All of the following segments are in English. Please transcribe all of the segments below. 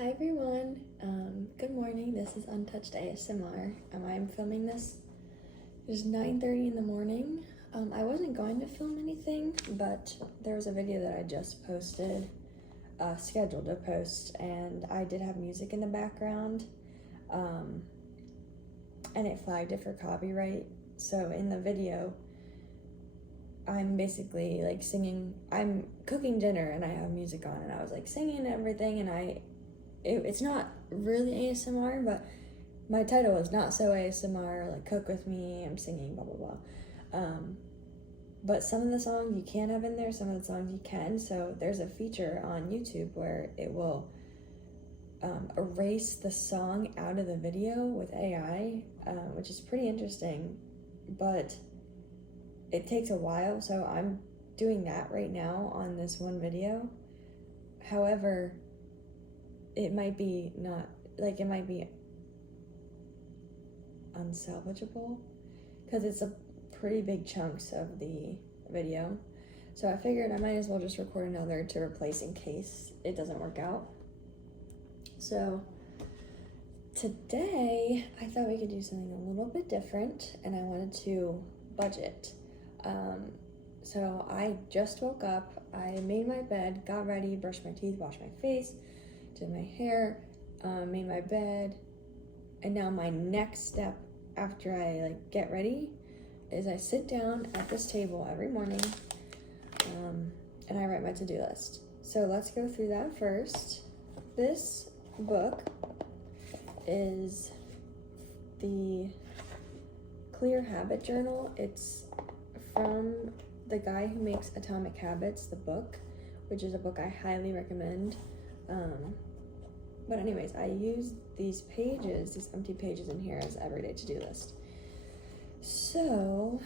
Hi everyone, good morning. This is Untouched ASMR. I'm filming this. It's 9:30 in the morning. I wasn't going to film anything, but there was a video that I just posted, scheduled to post, and I did have music in the background, and it flagged it for copyright. So in the video, I'm basically like singing. I'm cooking dinner and I have music on, and I was like singing and everything, and it's not really ASMR, but my title is Not So ASMR, like cook with me, I'm singing, blah, blah, blah. But some of the songs you can't have in there, some of the songs you can, so there's a feature on YouTube where it will erase the song out of the video with AI, which is pretty interesting, but it takes a while, so I'm doing that right now on this one video. However, it might be unsalvageable because it's a pretty big chunks of the video. So I figured I might as well just record another to replace in case it doesn't work out. So today I thought we could do something a little bit different, and I wanted to budget. So I just woke up, I made my bed, got ready, brushed my teeth, washed my face, did my hair, made my bed, and now my next step after I get ready is I sit down at this table every morning, and I write my to-do list. So let's go through that first. This book is the Clear Habit Journal. It's from the guy who makes Atomic Habits, the book, which is a book I highly recommend. But anyways, I use these pages, these empty pages in here as everyday to-do list. So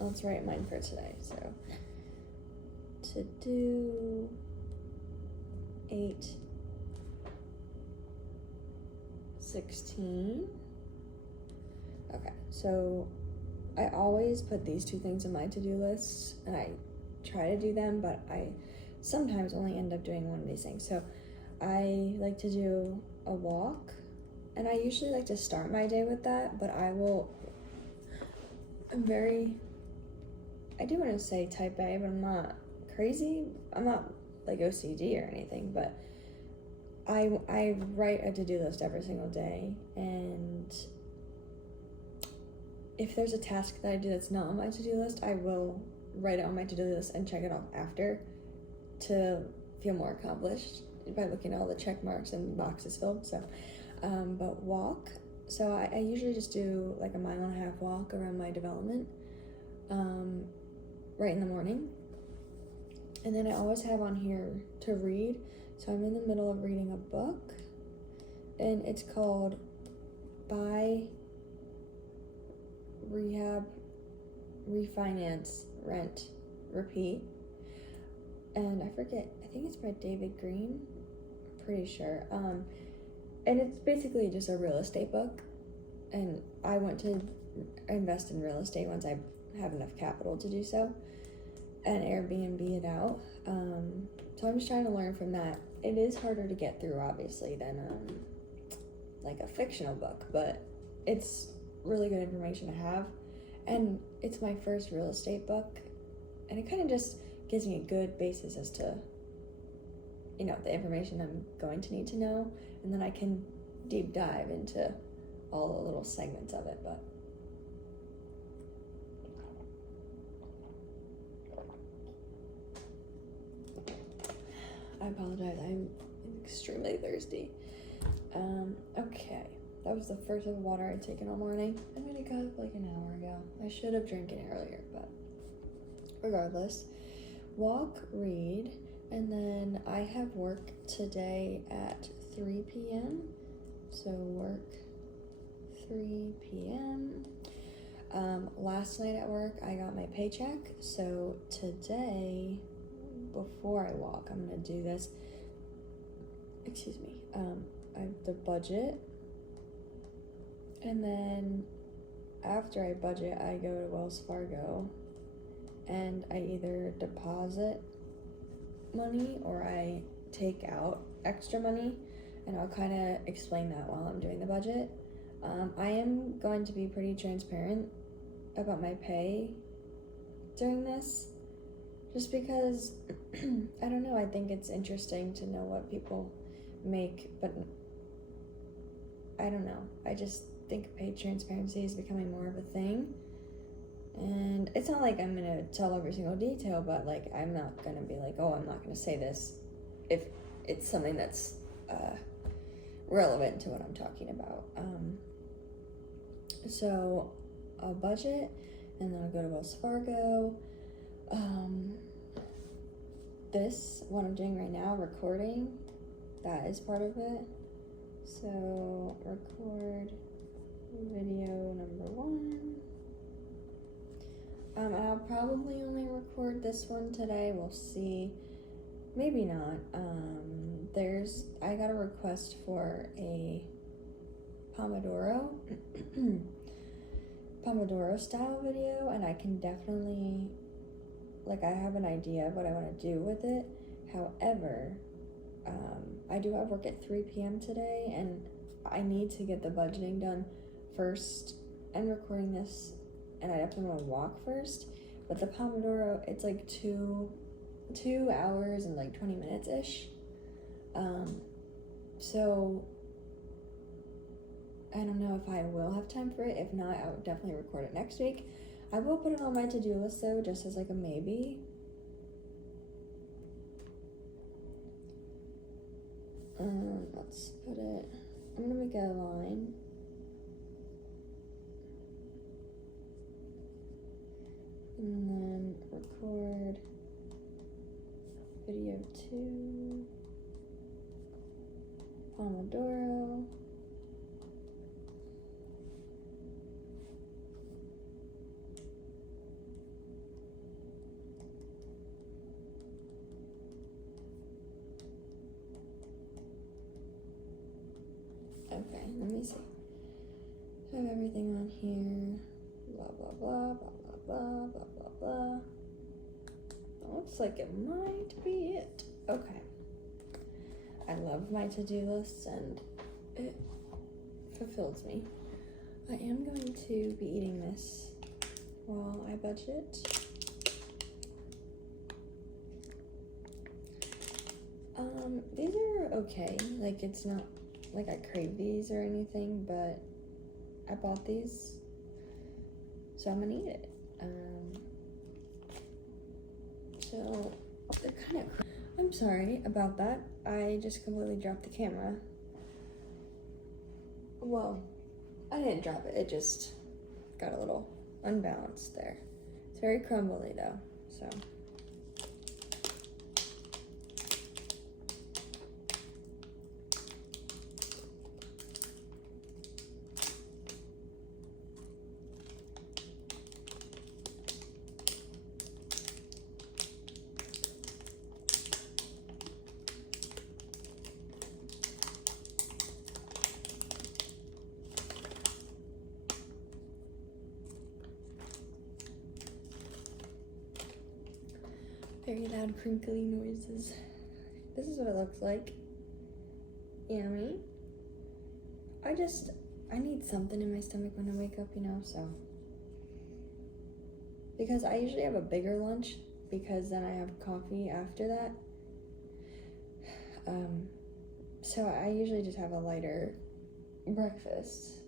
let's write mine for today. So to do 8/16. Okay, so I always put these two things in my to-do list, and I try to do them, but I sometimes only end up doing one of these things. So I like to do a walk, and I usually like to start my day with that, but I do want to say type A, but I'm not crazy. I'm not like OCD or anything, but I write a to-do list every single day, and if there's a task that I do that's not on my to-do list, I will write it on my to-do list and check it off after to feel more accomplished by looking at all the check marks and boxes filled. So, but walk. So I usually just do like a 1.5 mile walk around my development, right in the morning. And then I always have on here to read. So I'm in the middle of reading a book, and it's called Buy, Rehab, Refinance, Rent, Repeat. And I forget, I think it's by David Green, I'm pretty sure. And it's basically just a real estate book, and I want to invest in real estate once I have enough capital to do so, and Airbnb it out. So I'm just trying to learn from that. It is harder to get through, obviously, than like a fictional book, but it's really good information to have, and it's my first real estate book, and it kind of just gives me a good basis as to, the information I'm going to need to know, and then I can deep dive into all the little segments of it. But I apologize, I'm extremely thirsty. Okay, that was the first of the water I'd taken all morning. I made a cup like an hour ago. I should have drank it earlier, but regardless. Walk, read, and then I have work today at 3 p.m. So work 3 p.m. Last night at work I got my paycheck, so today, before I walk, I'm gonna do this. Excuse me. I have the budget, and then after I budget, I go to Wells Fargo, and I either deposit money or I take out extra money, and I'll kind of explain that while I'm doing the budget. I am going to be pretty transparent about my pay during this, just because I don't know, I think it's interesting to know what people make, but I don't know, I just think pay transparency is becoming more of a thing. And it's not like I'm gonna tell every single detail, but like I'm not gonna be like, oh, I'm not gonna say this if it's something that's relevant to what I'm talking about. So I'll budget, and then I'll go to Wells Fargo. This, what I'm doing right now, recording, that is part of it. So record video number 1. And I'll probably only record this one today. We'll see. Maybe not. I got a request for a Pomodoro style video, and I can definitely, like, I have an idea of what I want to do with it. However, I do have work at 3 p.m. today, and I need to get the budgeting done first and recording this, and I definitely want to walk first. But the Pomodoro, it's like 2 hours and like 20 minutes ish. So I don't know if I will have time for it. If not, I would definitely record it next week. I will put it on my to-do list though, just as like a maybe. Let's put it, I'm gonna make a line. And then record video 2, Pomodoro. Okay, let me see. I have everything on here. Blah, blah, blah, blah, blah, blah, blah, blah, blah. Looks like it might be it. Okay. I love my to-do lists, and it fulfills me. I am going to be eating this while I budget. These are okay. Like, it's not like I crave these or anything, but I bought these, so I'm gonna eat it. So they're kind of, I'm sorry about that. I just completely dropped the camera. Well, I didn't drop it. It just got a little unbalanced there. It's very crumbly though, so. Very loud crinkly noises. This is what it looks like. Yummy. I need something in my stomach when I wake up, you know, so. Because I usually have a bigger lunch, because then I have coffee after that. So I usually just have a lighter breakfast.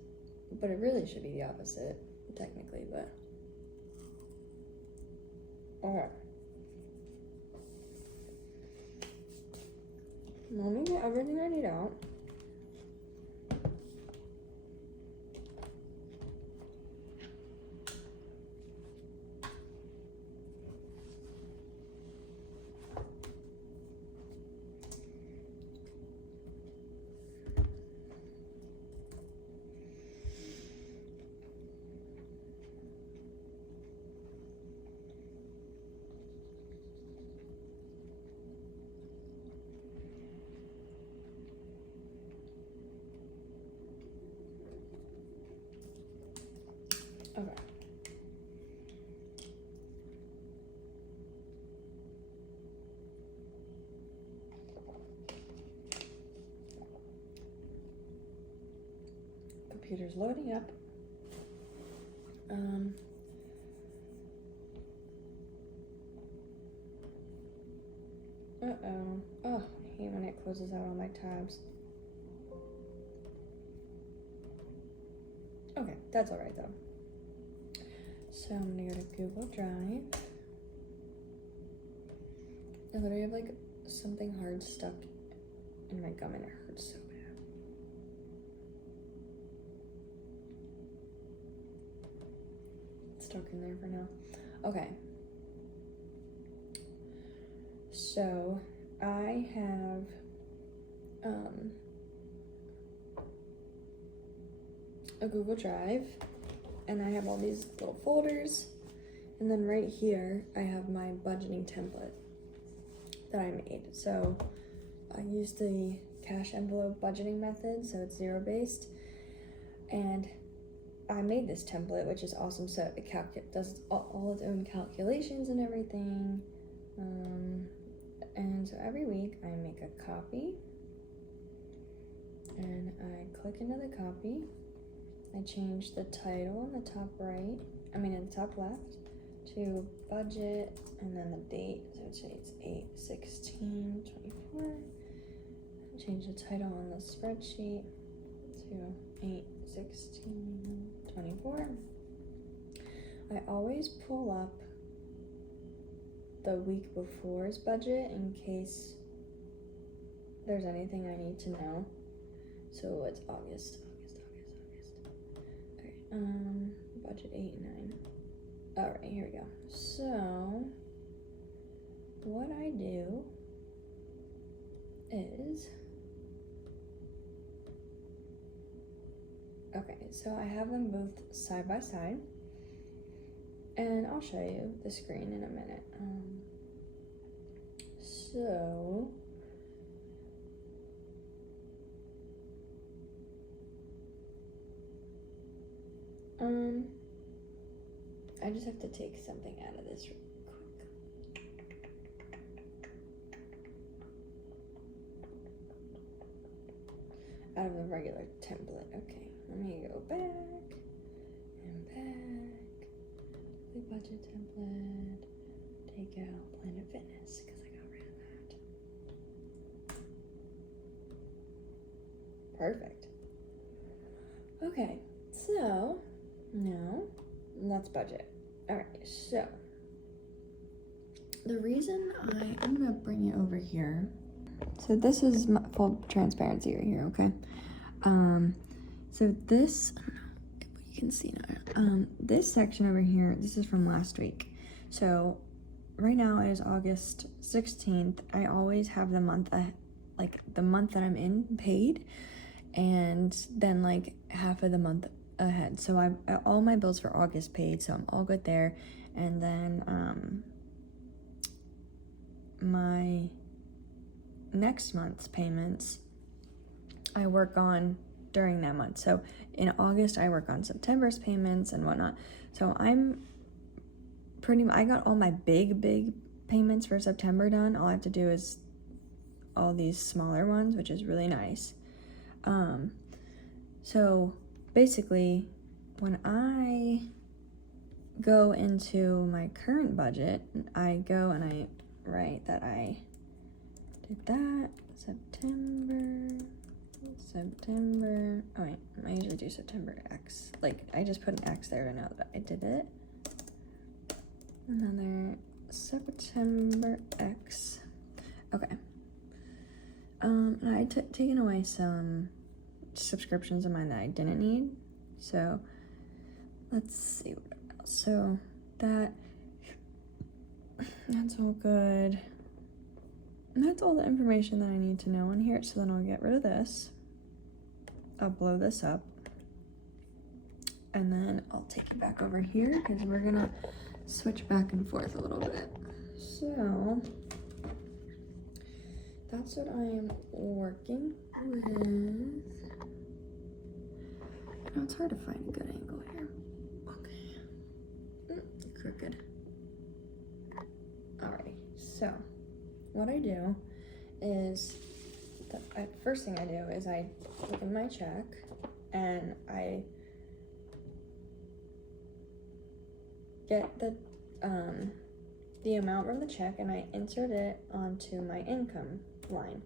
But it really should be the opposite, technically, but. Alright. Let me get everything I need out. Okay. computer's loading up. Uh-oh. Oh, I hate when it closes out all my tabs. Okay, that's alright though. So I'm gonna go to Google Drive. I literally have like something hard stuck in my gum and it hurts so bad. It's stuck in there for now. Okay. So I have a Google Drive, and I have all these little folders, and then right here I have my budgeting template that I made. So I use the cash envelope budgeting method, so it's zero based, and I made this template, which is awesome. So it does all its own calculations and everything. And so every week I make a copy, and I click into the copy. I change the title in the top right, in the top left, to budget, and then the date. So it's 8/16/24. Change the title on the spreadsheet to 8/16/24. I always pull up the week before's budget in case there's anything I need to know. So it's August. Okay, budget 8 and 9. All right, here we go. So what I do is, okay, so I have them both side by side, and I'll show you the screen in a minute. I just have to take something out of this real quick. Out of the regular template. Okay, let me go back and back. The budget template. Take out Planet Fitness because I got rid of that. Perfect. Okay, so now let's budget. All right, so the reason I'm gonna bring it over here. So this is my full transparency right here, okay? So this, I don't know what you can see now. This section over here, this is from last week. So right now it is August 16th. I always have the month, the month that I'm in paid, and then like half of the month ahead. So I've all my bills for August paid, so I'm all good there. And then my next month's payments I work on during that month. So in August I work on September's payments and whatnot. So I got all my big payments for September done. All I have to do is all these smaller ones, which is really nice. So basically, when I go into my current budget, I go and I write that I did that September. Oh wait, I usually do September X. Like I just put an X there to know that I did it. Another September X. Okay. And I taken away some subscriptions of mine that I didn't need. So let's see what else. So that's all good. And that's all the information that I need to know in here. So then I'll get rid of this. I'll blow this up. And then I'll take it back over here because we're gonna switch back and forth a little bit. So that's what I am working with. Oh, it's hard to find a good angle here. Okay. Crooked. Alright, so what I do is, the first thing I do is I look at my check, and I get the amount from the check and I insert it onto my income line.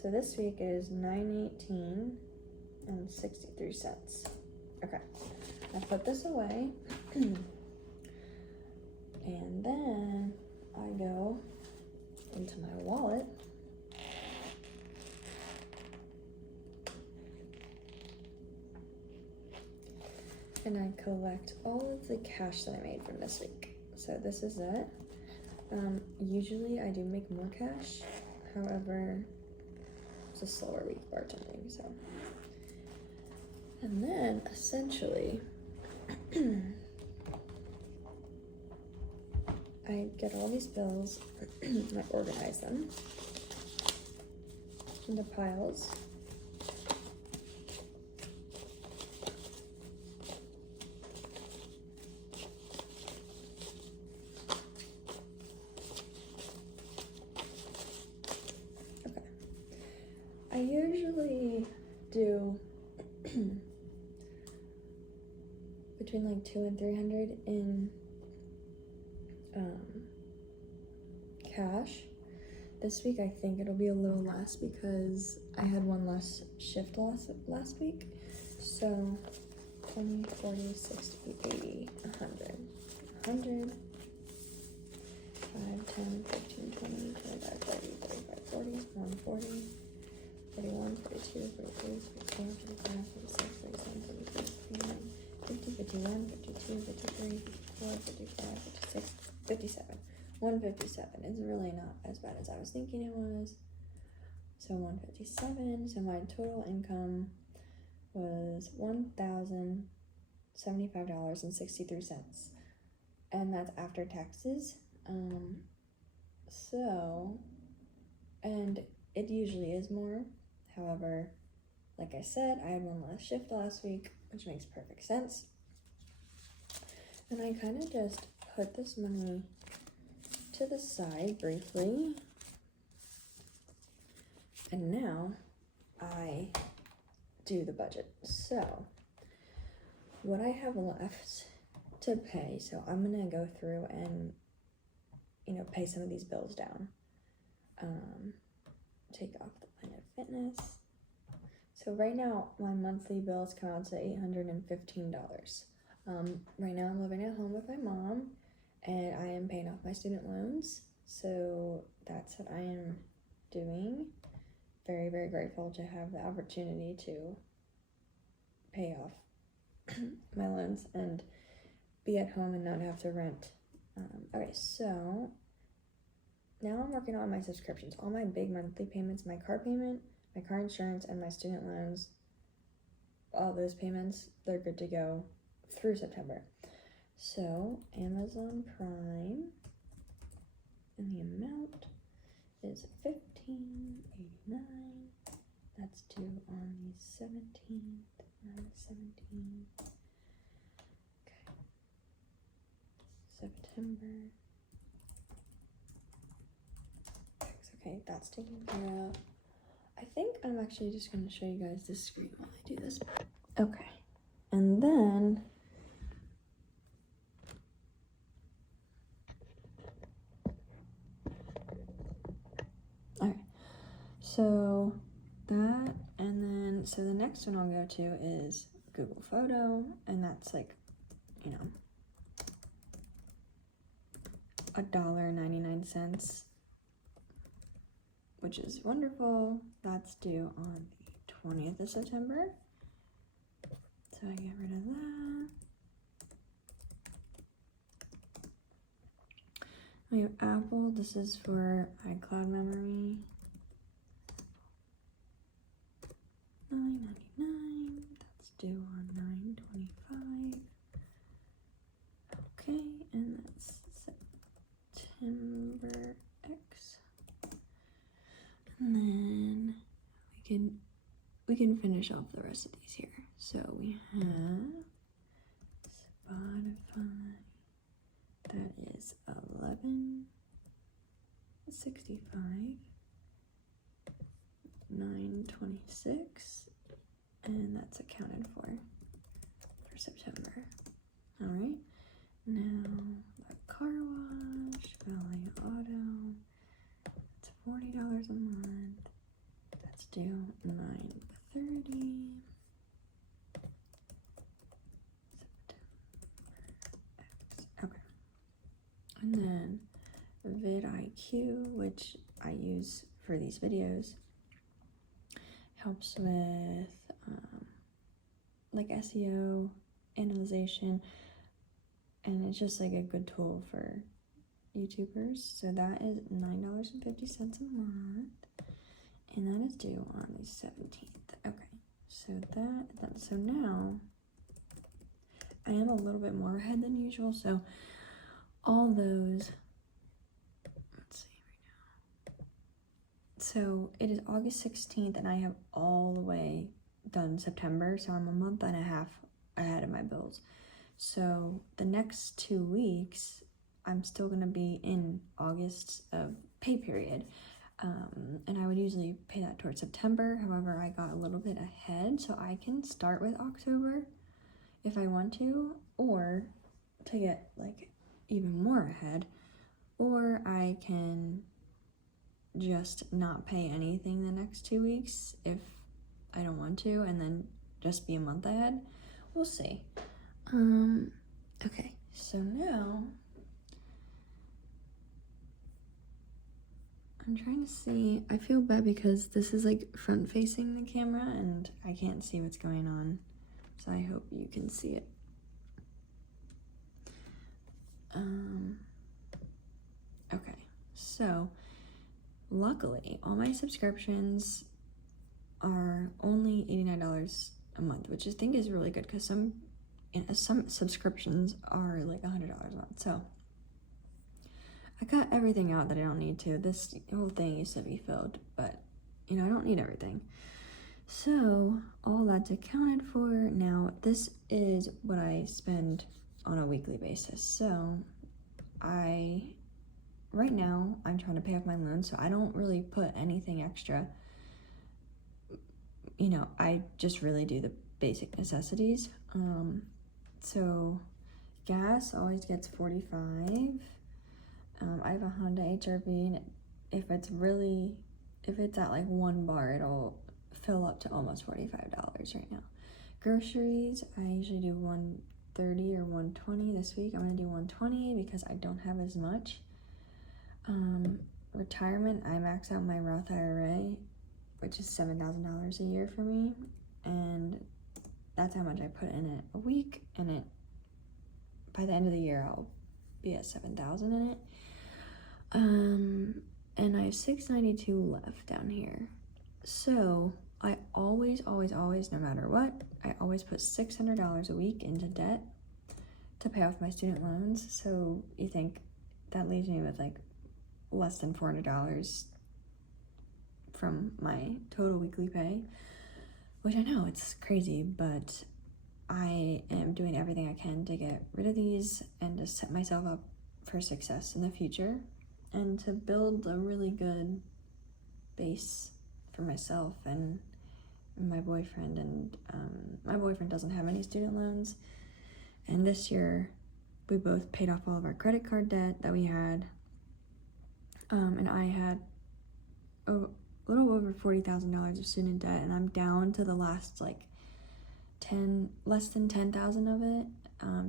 So this week is $9.18 and 63 cents. Okay, I put this away and then I go into my wallet and I collect all of the cash that I made from this week. So this is it. Usually I do make more cash, however, it's a slower week bartending, so. And then essentially, I get all these bills and I organize them into piles. I usually do between like 200 and 300 in cash. This week I think it'll be a little less because I had one less shift last week. So 20, 40, 60, 80, 100, 100, 5, 10, 15, 20, 25, 30, 35, 40, 140, 41, 42, 43, 44, 45, 46, 47, 48, 49, 50, 51, 52, 53, 54, 55, 56, 57. 157 is really not as bad as I was thinking it was. So 157, so my total income was $1,075.63. And that's after taxes. And it usually is more. However, like I said, I had one less shift last week, which makes perfect sense. And I kind of just put this money to the side briefly. And now I do the budget. So what I have left to pay, so I'm gonna go through and, pay some of these bills down. Take off the Planet Fitness. So right now, my monthly bills come out to $815. Right now I'm living at home with my mom, and I am paying off my student loans. So that's what I am doing. Very, very grateful to have the opportunity to pay off my loans and be at home and not have to rent. Okay, so now I'm working on my subscriptions. All my big monthly payments, my car payment, my car insurance, and my student loans, all those payments, they're good to go through September. So Amazon Prime, and the amount is $15.89. That's due on the 17th, 9/17. Okay. September. Okay, that's taken care of. I think I'm actually just going to show you guys this screen while I do this. Okay, and then alright, so that, and then so the next one I'll go to is Google Photo, and that's like, $1.99, which is wonderful. That's due on the 20th of September. So I get rid of that. I have Apple. This is for iCloud memory. $9.99. That's due on 9/25. Okay, and that's September X. And then we can finish off the rest of these here. So we have Spotify. That is $11.65. $9.26. and that's accounted for September. All right, now the car wash, Valley Auto, it's $40 a month. That's due 9/30. Okay, and then vidIQ, which I use for these videos, helps with like SEO, analyzation, and it's just like a good tool for YouTubers. So that is $9.50 a month, and that is due on the 17th. Okay, so so now I am a little bit more ahead than usual. So all those, let's see right now. So it is August 16th, and I have all the way done September, so I'm a month and a half ahead of my bills. So the next 2 weeks, I'm still gonna be in August of pay period, and I would usually pay that towards September. However, I got a little bit ahead, so I can start with October if I want to, or to get like even more ahead, or I can just not pay anything the next 2 weeks if I don't want to, and then just be a month ahead. We'll see. Okay, so now I'm trying to see. I feel bad because this is like front facing the camera and I can't see what's going on, so I hope you can see it. Okay, so luckily all my subscriptions are only $89 a month, which I think is really good because some subscriptions are like $100 a month. So I cut everything out that I don't need to. This whole thing used to be filled, but I don't need everything. So all that's accounted for. Now this is what I spend on a weekly basis. So right now I'm trying to pay off my loan, so I don't really put anything extra. I just really do the basic necessities. So gas always gets $45. I have a Honda HRV, and if it's at like 1 bar, it'll fill up to almost $45 right now. Groceries, I usually do $130 or $120. This week I'm gonna do $120 because I don't have as much. Retirement, I max out my Roth IRA, which is $7,000 a year for me, and that's how much I put in it a week, and by the end of the year I'll be at $7,000 in it. And I have $692 left down here. So I always, no matter what, I always put $600 a week into debt to pay off my student loans. So you think that leaves me with like less than $400 from my total weekly pay, which I know it's crazy, but I am doing everything I can to get rid of these and to set myself up for success in the future and to build a really good base for myself and my boyfriend. And my boyfriend doesn't have any student loans, and this year we both paid off all of our credit card debt that we had, and I had a little over $40,000 of student debt, and I'm down to the last like less than 10,000 of it.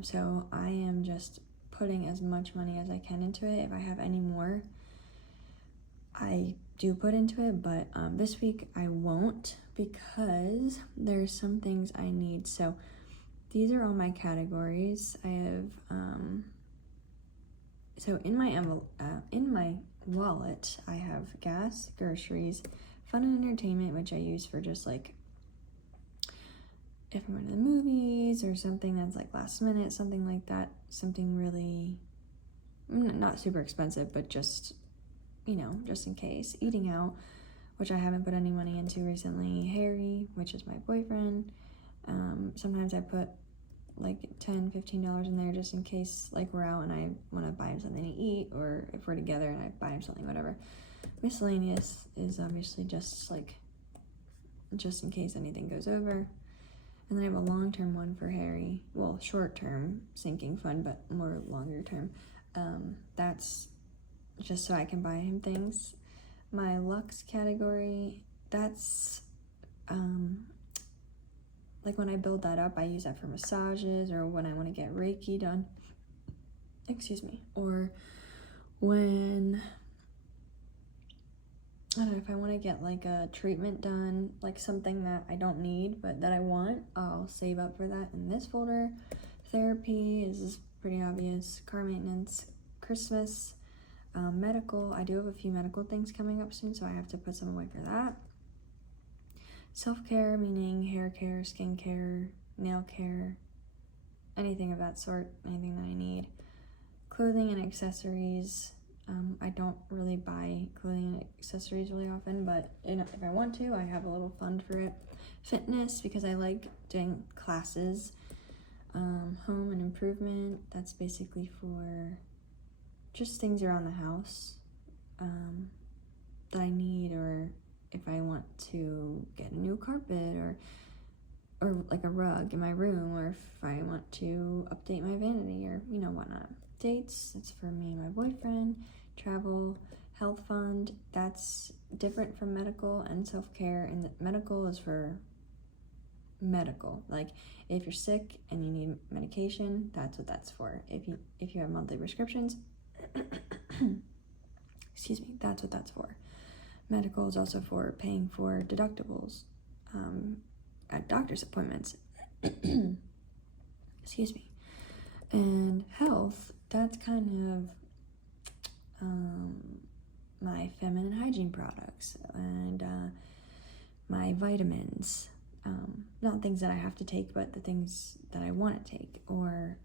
So I am just putting as much money as I can into it. If I have any more, I do put into it, but this week I won't because there's some things I need. So these are all my categories. I have so in my wallet I have gas, groceries, fun and entertainment, which I use for just like if I'm going to the movies or something that's like last minute, something like that, something really not super expensive, but just just in case. Eating out, which I haven't put any money into recently. Harry, which is my boyfriend, sometimes I put like $10-15 in there just in case like we're out and I want to buy him something to eat, or if we're together and I buy him something, whatever. Miscellaneous is obviously just in case anything goes over. And then I have a long-term one for Harry. Well, short-term sinking fund, but more longer-term. That's just so I can buy him things. My Lux category, that's like when I build that up, I use that for massages or when I want to get Reiki done. Excuse me. Or when, I don't know, if I want to get like a treatment done, like something that I don't need but that I want, I'll save up for that in this folder. Therapy is pretty obvious. Car maintenance, Christmas, medical. I do have a few medical things coming up soon, so I have to put some away for that. Self-care, meaning hair care, skin care, nail care, anything of that sort, anything that I need. Clothing and accessories. I don't really buy clothing and accessories really often, but if I want to, I have a little fund for it. Fitness, because I like doing classes. Home and improvement, that's basically for just things around the house that I need, or if I want to get a new carpet or like a rug in my room, or if I want to update my vanity or whatnot. Dates, it's for me and my boyfriend. Travel, health fund, that's different from medical and self-care, and medical is for medical, like if you're sick and you need medication, that's what that's for. If you have monthly prescriptions excuse me, that's what that's for. Medical is also for paying for deductibles at doctor's appointments excuse me. And health, that's kind of my feminine hygiene products and my vitamins. Not things that I have to take, but the things that I want to take, or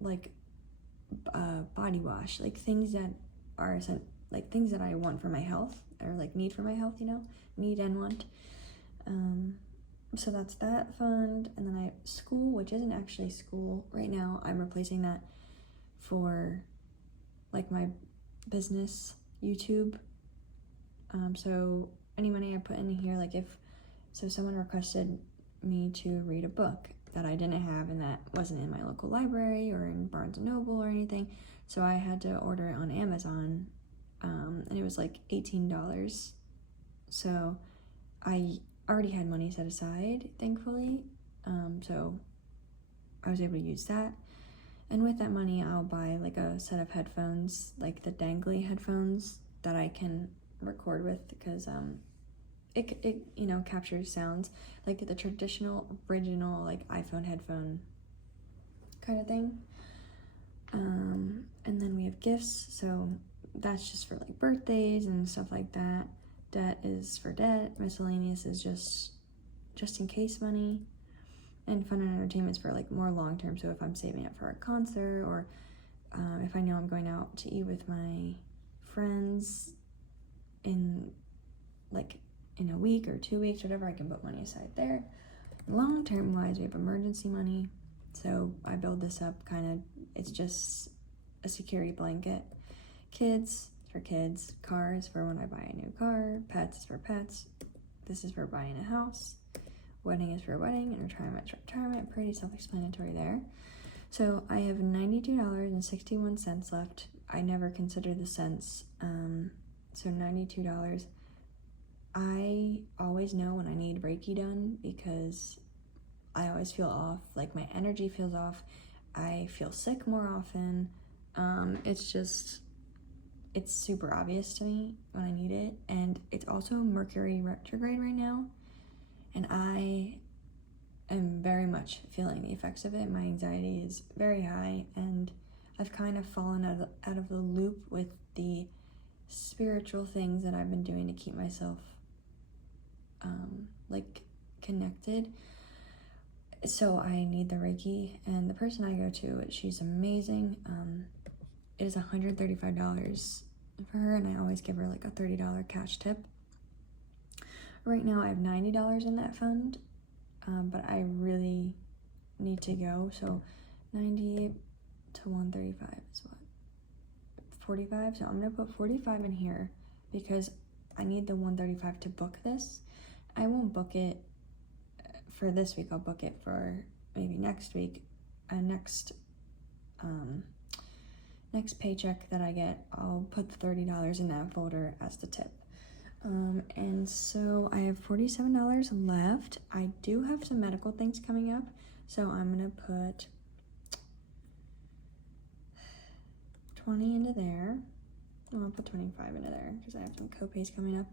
like body wash, like things that are like things that I want for my health, or like need for my health, need and want. So that's that fund. And then I have school, which isn't actually school right now. I'm replacing that for like my business, YouTube. So any money I put in here, like if someone requested me to read a book that I didn't have and that wasn't in my local library or in Barnes & Noble or anything, so I had to order it on Amazon, and it was like $18. So I already had money set aside, thankfully, so I was able to use that. And with that money, I'll buy like a set of headphones, like the dangly headphones that I can record with, because it captures sounds like the traditional original like iPhone headphone kind of thing. And then we have gifts, so that's just for like birthdays and stuff like that. Debt is for debt. Miscellaneous is just in case money. And fun and entertainment is for like more long term, so if I'm saving up for a concert, or if I know I'm going out to eat with my friends in a week or 2 weeks, whatever, I can put money aside there. Long term wise, we have emergency money, so I build this up it's just a security blanket. Kids for kids, cars for when I buy a new car, pets is for pets, this is for buying a house, wedding is for a wedding, and retirement is for retirement. Pretty self-explanatory there. So I have $92.61 left. I never considered the cents, so $92. I always know when I need Reiki done because I always feel off, like my energy feels off. I feel sick more often. It's super obvious to me when I need it. And it's also Mercury retrograde right now, and I am very much feeling the effects of it. My anxiety is very high, and I've kind of fallen out of the loop with the spiritual things that I've been doing to keep myself connected. So I need the Reiki, and the person I go to, she's amazing. It is $135 for her, and I always give her like a $30 cash tip. Right now I have $90 in that fund, but I really need to go, so 90 to 135 is what? 45, so I'm gonna put 45 in here because I need the 135 to book this. I won't book it for this week, I'll book it for maybe next week, next paycheck that I get, I'll put the $30 in that folder as the tip. And so I have $47 left. I do have some medical things coming up, so I'm gonna put 20 into there. Well, I'll put 25 into there because I have some co-pays coming up.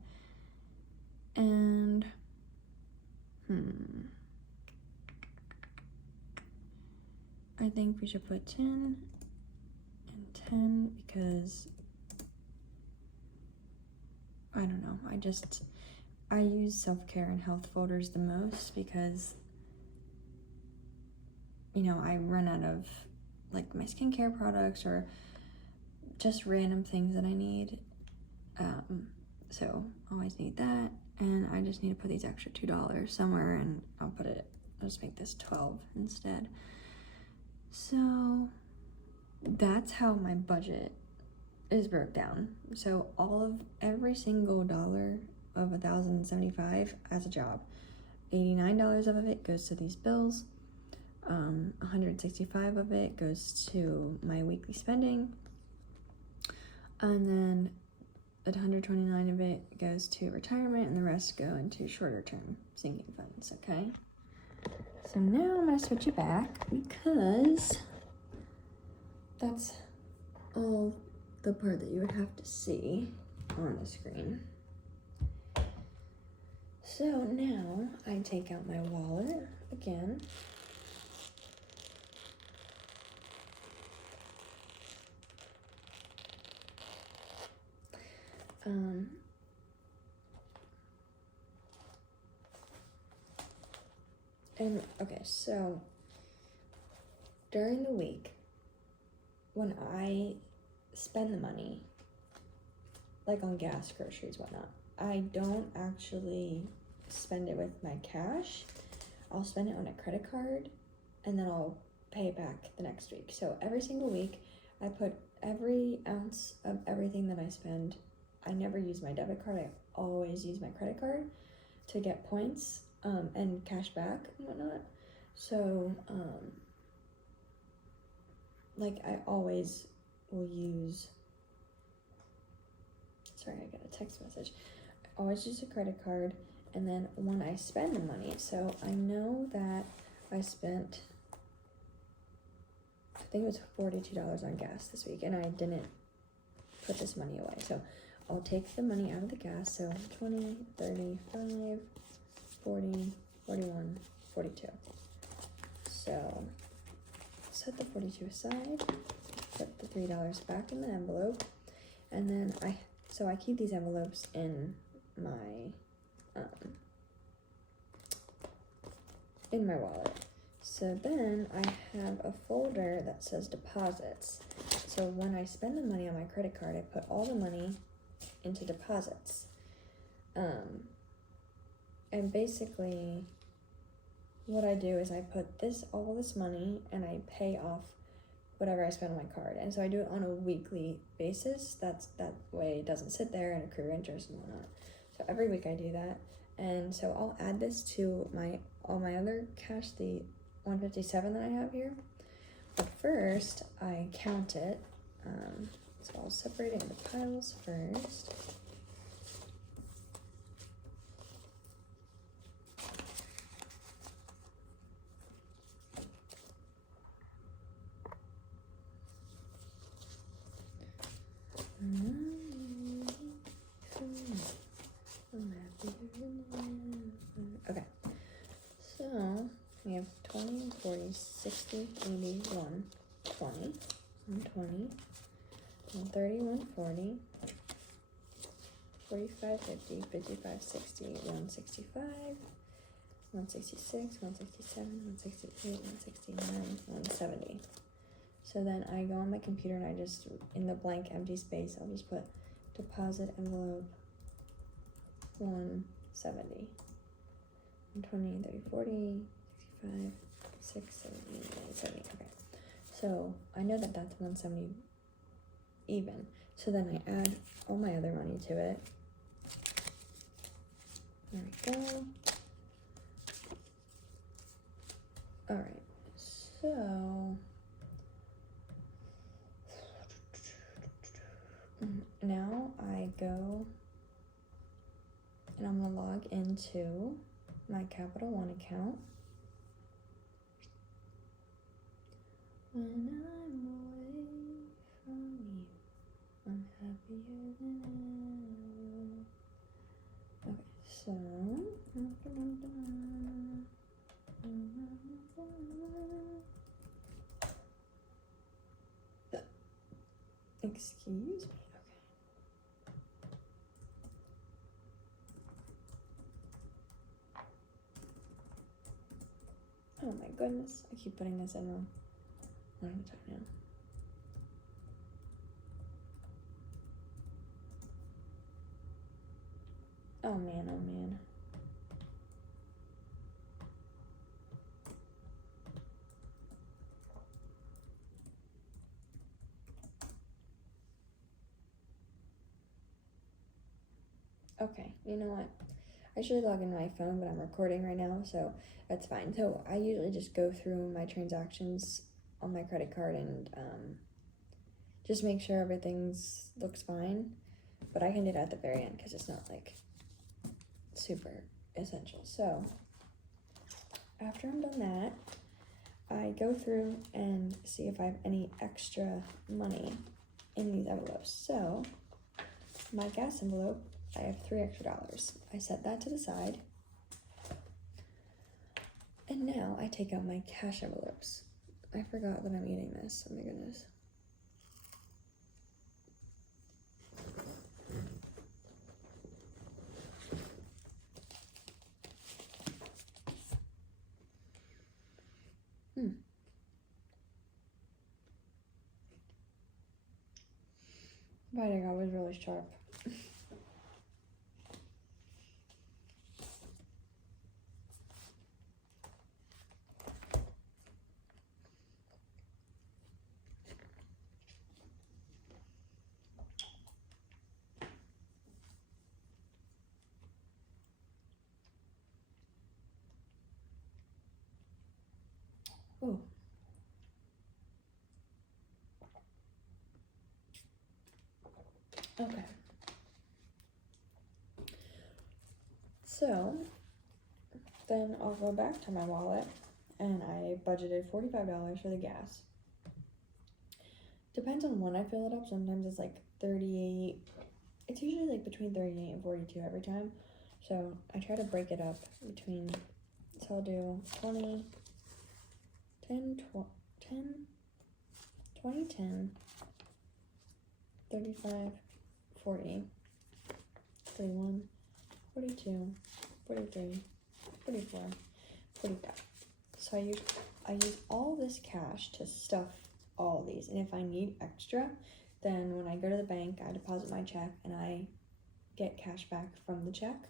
And I think we should put 10 and 10 because I don't know, I use self-care and health folders the most because, you know, I run out of like my skincare products or just random things that I need. So always need that, and I just need to put these extra $2 somewhere, and I'll just make this 12 instead. So that's how my budget is broke down. So every single dollar of $1,075 as a job, $89 of it goes to these bills, 165 of it goes to my weekly spending, and then 129 of it goes to retirement, and the rest go into shorter term sinking funds, okay? So now I'm gonna switch it back because that's all the part that you would have to see on the screen. So now I take out my wallet again. And okay, so during the week, when I spend the money, like on gas, groceries, whatnot, I don't actually spend it with my cash. I'll spend it on a credit card, and then I'll pay it back the next week. So every single week, I put every ounce of everything that I spend. I never use my debit card. I always use my credit card to get points and cash back and whatnot. So, like I always will use, sorry, I got a text message. I always use a credit card, and then when I spend the money, so I know that I spent, I think it was $42 on gas this week, and I didn't put this money away. So I'll take the money out of the gas, so 20, 35, 40, 41, 42. So set the 42 aside, put the $3 back in the envelope, and then I keep these envelopes in my wallet. So then I have a folder that says deposits. So when I spend the money on my credit card, I put all the money into deposits. And basically what I do is I put all this money and I pay off whatever I spend on my card. And so I do it on a weekly basis. That way it doesn't sit there and accrue interest and whatnot. So every week I do that. And so I'll add this to all my other cash, the 157 that I have here. But first I count it. So I'll separate it into piles first. Okay, so we have 20, 40, 60, 80, 1, 20, 120, 130, 140, 45, 50, 55, 60, 165, 166, 167, 168, 169, 170. So then I go on my computer and I just, in the blank empty space, I'll just put deposit envelope 170. 120, 30, 40, 65, 6, 7, 8, 9, 70. Okay. So I know that that's 170 even. So then I add all my other money to it. There we go. Alright, so now I go and I'm gonna log into my Capital One account. When I'm away from you, I'm happier than ever. Okay, so excuse me. Oh my goodness, I keep putting this in wrong. One at a time now. Oh man, oh man. Okay, you know what? I should log in my phone, but I'm recording right now, so that's fine. So I usually just go through my transactions on my credit card and just make sure everything's looks fine. But I can do that at the very end because it's not like super essential. So after I'm done that, I go through and see if I have any extra money in these envelopes. So my gas envelope, I have $3 extra. I set that to the side. And now I take out my cash envelopes. I forgot that I'm eating this. Oh my goodness. Biting off was really sharp. Ooh. Okay. So then I'll go back to my wallet and I budgeted $45 for the gas. Depends on when I fill it up. Sometimes it's like 38. It's usually like between 38 and 42 every time. So I try to break it up between, so I'll do 20, 10, 20, 10, 35, 40, 41, 42, 43, 44, 45. So I use all this cash to stuff all these, and if I need extra, then when I go to the bank, I deposit my check and I get cash back from the check.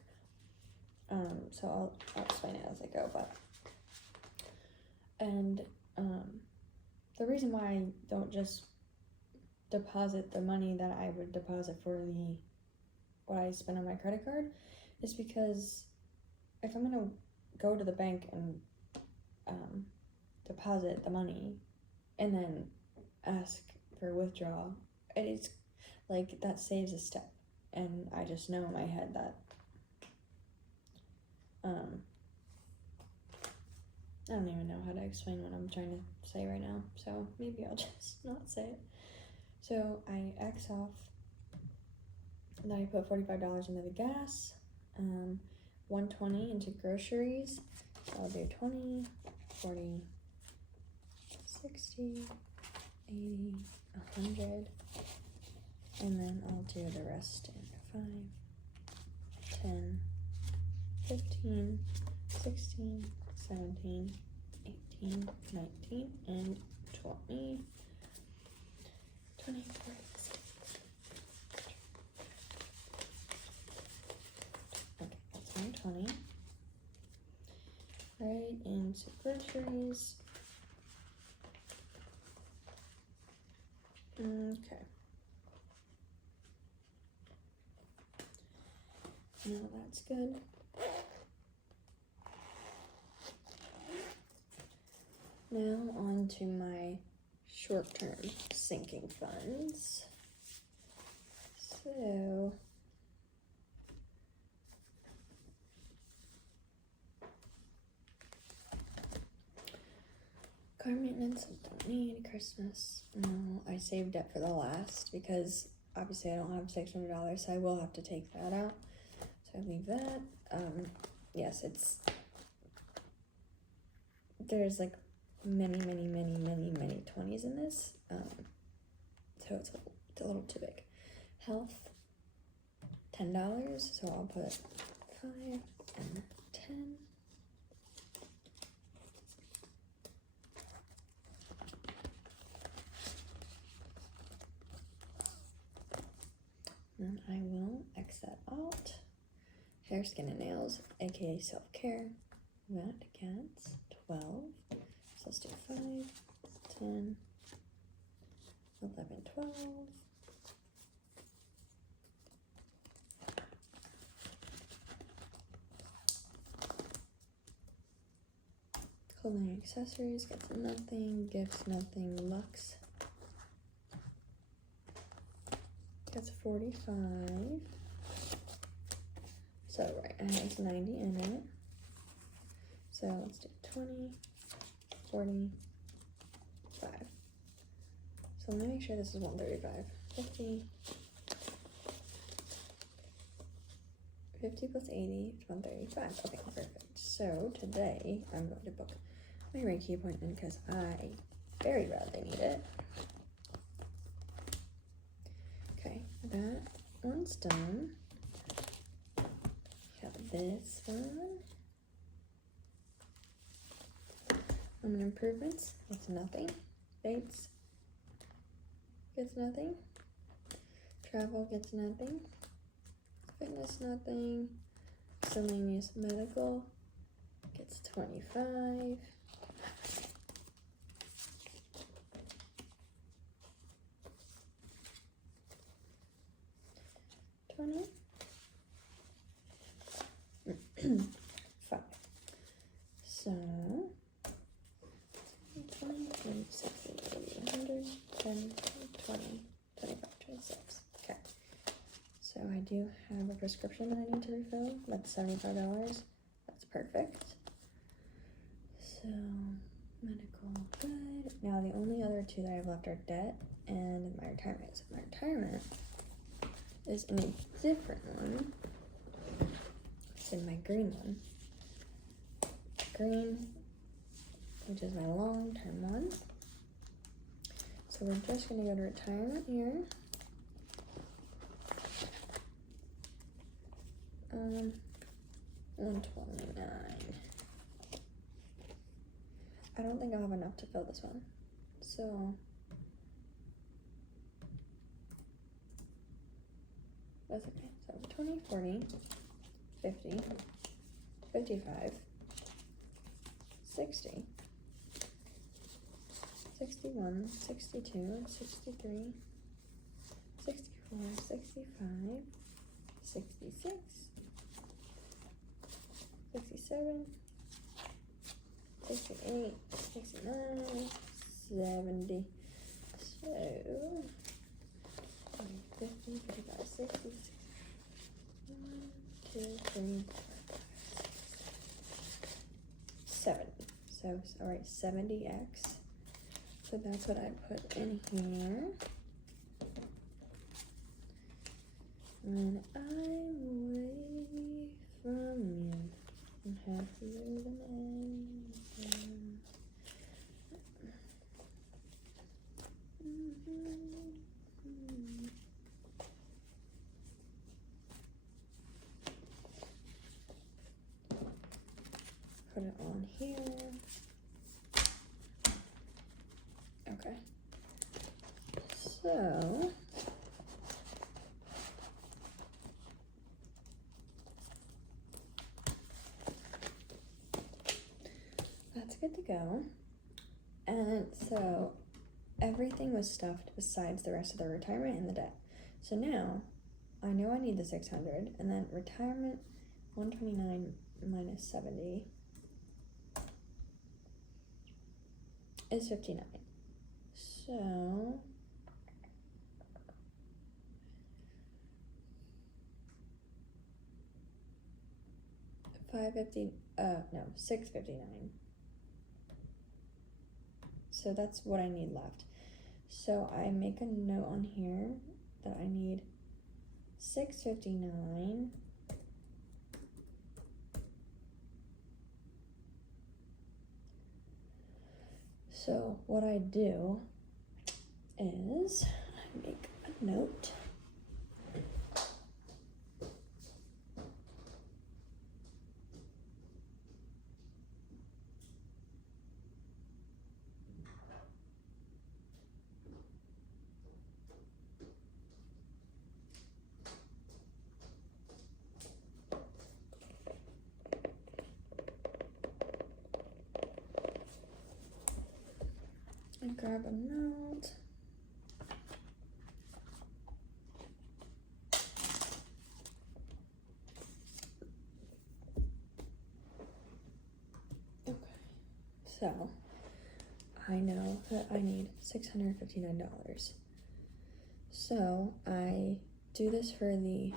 So I'll explain it as I go, but the reason why I don't just deposit the money that I would deposit for what I spend on my credit card is because if I'm gonna go to the bank and deposit the money and then ask for withdrawal, it's like that saves a step, and I just know in my head that I don't even know how to explain what I'm trying to say right now, so maybe I'll just not say it. So I X off that I put $45 into the gas, 120 into groceries. So I'll do 20, 40, 60, 80, 100, and then I'll do the rest in 5, 10, 15, 16, 17, 18, 19, and 20, 24, okay, that's 120. Right into groceries. Okay. Now that's good. Now on to my short-term sinking funds. So car maintenance, don't need. Christmas, no. I saved up for the last because obviously I don't have $600, so I will have to take that out. So I leave that. Yes, there's like many 20s in this. So it's a little too big. Health, $10, so I'll put 5 and 10. Then I will X that out. Hair, skin, and nails, aka self-care. That gets 12. So let's do 5, 10, 11, 12. Clothing and accessories gets nothing, gifts nothing, Lux gets 45. So right, it has 90 in it. So let's do 20, 45. So let me make sure this is 135. 50 plus 80 is 135. Okay, perfect. So today I'm going to book my Reiki appointment because I very badly need it. Okay, that one's done. Got this one. Home improvements, it's nothing. Bates gets nothing. Travel gets nothing. Fitness, nothing. Miscellaneous medical gets 25. $5. So 20, 26, 100, 10, 20, 25, 26. Okay. So I do have a prescription that I need to refill. That's $75. That's perfect. So medical, good. Now the only other two that I have left are debt and my retirement. So my retirement is in a different one. It's in my green one. Green, which is my long-term one. So we're just gonna go to retirement here. 129. I don't think I'll have enough to fill this one. So that's okay. So 20, 40, 50, 55, 60, 61, 62, 63, 64, 65, 66, 67, 68, 69, 70. So 50, 55, 60, 1, 2, 3, 4, 5, 70. So, alright, 70x. So that's what I put in here. When I'm away from you and have to live in anger. Put it on here. Okay. So that's good to go. And so everything was stuffed besides the rest of the retirement and the debt. So now I know I need the 600, and then retirement 129 minus 70. is 59. So $6.59. So that's what I need left. So I make a note on here that I need $6.59. So what I do is I make a note. And grab a note. Okay, so I know that I need $659. So I do this for the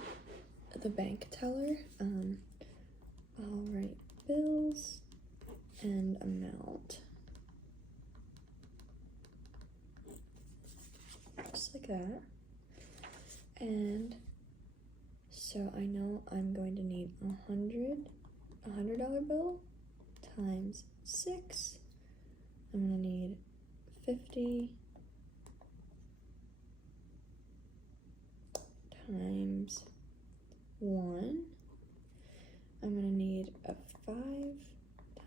bank teller. I'll write bills and amount. Just like that. And so I know I'm going to need a $100 bill times 6. I'm gonna need 50 times 1. I'm gonna need a 5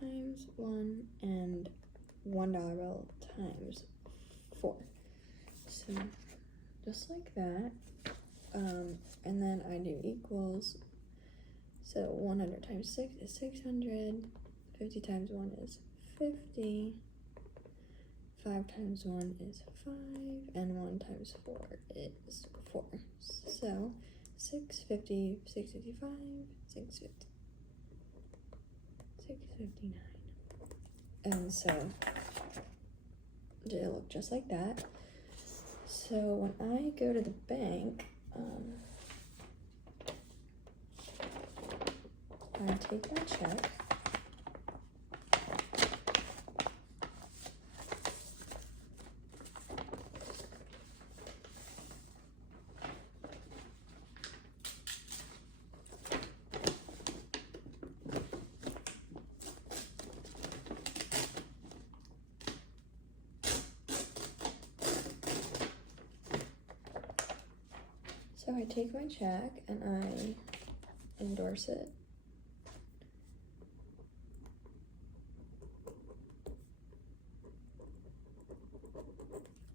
times 1 and $1 bill times 4. So just like that. And then I do equals. So 100 times 6 is 600. 50 times 1 is 50. 5 times 1 is 5. And 1 times 4 is 4. So 650, 655, 650, 659. And so it'll look just like that. So when I go to the bank, I take my check. So I take my check and I endorse it.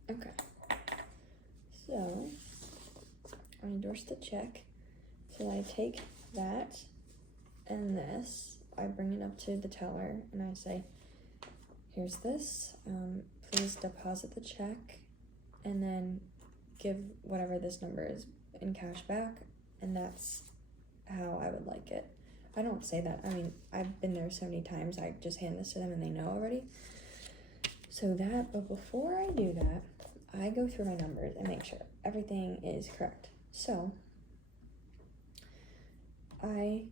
Okay. So I endorse the check. So I take that and this, I bring it up to the teller and I say, here's this, please deposit the check and then give whatever this number is in cash back, and that's how I would like it. I don't say that. I mean, I've been there so many times, I just hand this to them and they know already. So that, but before I do that, I go through my numbers and make sure everything is correct. So I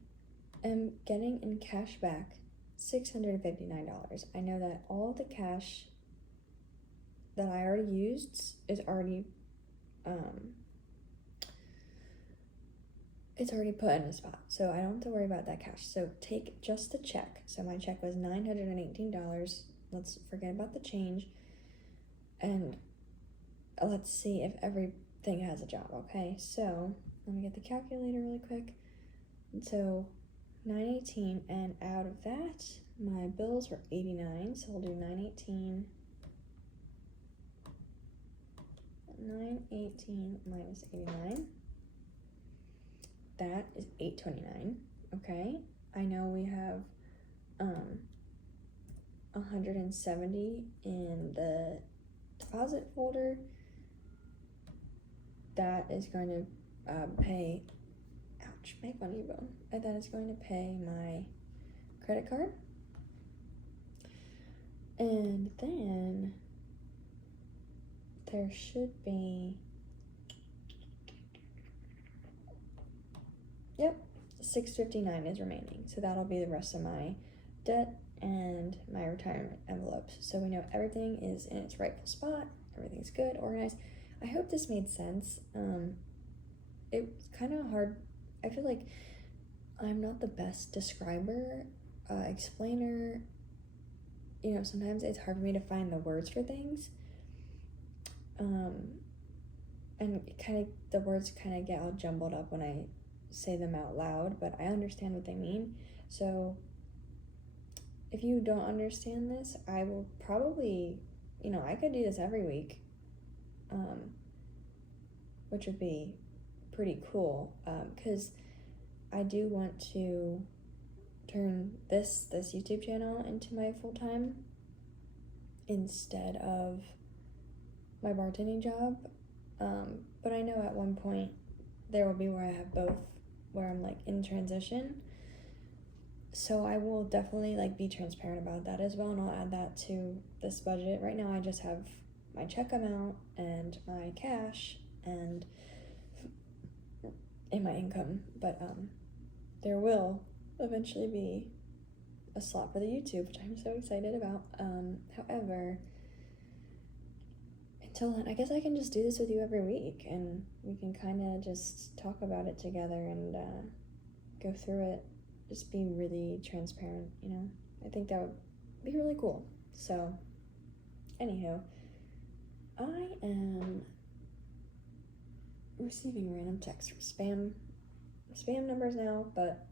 am getting in cash back $659. I know that all of the cash that I already used is already it's already put in a spot, so I don't have to worry about that cash. So take just the check. So my check was $918. Let's forget about the change and let's see if everything has a job. Okay, so let me get the calculator really quick. So 918, and out of that my bills were 89, so we'll do 918 minus 89. That is 829. Okay, I know we have 170 in the deposit folder. That is going to pay, ouch, make one of you bone. That is going to pay my credit card. And then there should be, yep, $659 is remaining. So that'll be the rest of my debt and my retirement envelopes. So we know everything is in its rightful spot, everything's good, organized. I hope this made sense. It's kind of hard. I feel like I'm not the best describer, explainer. You know, sometimes it's hard for me to find the words for things. And the words kind of get all jumbled up when I say them out loud, but I understand what they mean. So if you don't understand this, I will probably, I could do this every week, which would be pretty cool, because I do want to turn this YouTube channel into my full-time instead of my bartending job, but I know at one point there will be where I have both, where I'm like in transition. So I will definitely be transparent about that as well, and I'll add that to this budget. Right now I just have my check amount and my cash and my income, but there will eventually be a slot for the YouTube, which I'm so excited about. However, until then, I guess I can just do this with you every week, and we can kind of just talk about it together and go through it. Just be really transparent, I think that would be really cool. So, anywho, I am receiving random texts from spam numbers now, but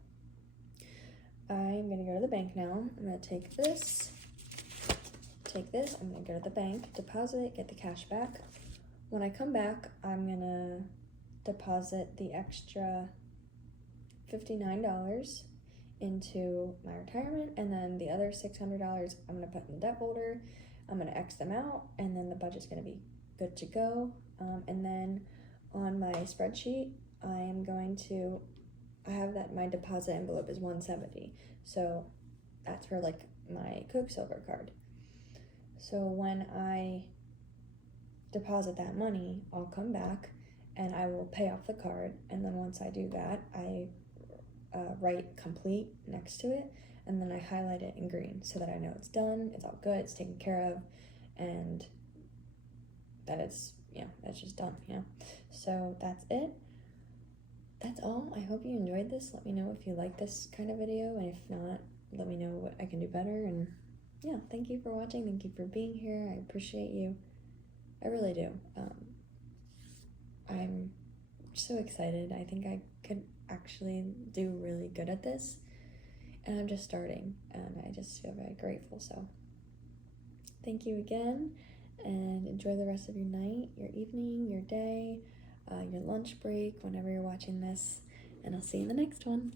I'm gonna go to the bank now. I'm gonna take this, I'm gonna go to the bank, deposit it, get the cash back. When I come back, I'm gonna deposit the extra $59 into my retirement, and then the other $600 I'm gonna put in the debt folder. I'm gonna X them out, and then the budget's gonna be good to go. And then on my spreadsheet, I have that my deposit envelope is $170, so that's for my Coke Silver card. So when I deposit that money, I'll come back and I will pay off the card, and then once I do that, I write complete next to it, and then I highlight it in green so that I know it's done, it's all good, it's taken care of, and that it's that's just done. So that's it. That's all. I hope you enjoyed this. Let me know if you like this kind of video, and if not, let me know what I can do better. And yeah, thank you for watching, thank you for being here. I appreciate you, I really do. I'm so excited. I think I could actually do really good at this, and I'm just starting, and I just feel very grateful. So thank you again, and enjoy the rest of your night, your evening, your day, your lunch break, whenever you're watching this, and I'll see you in the next one.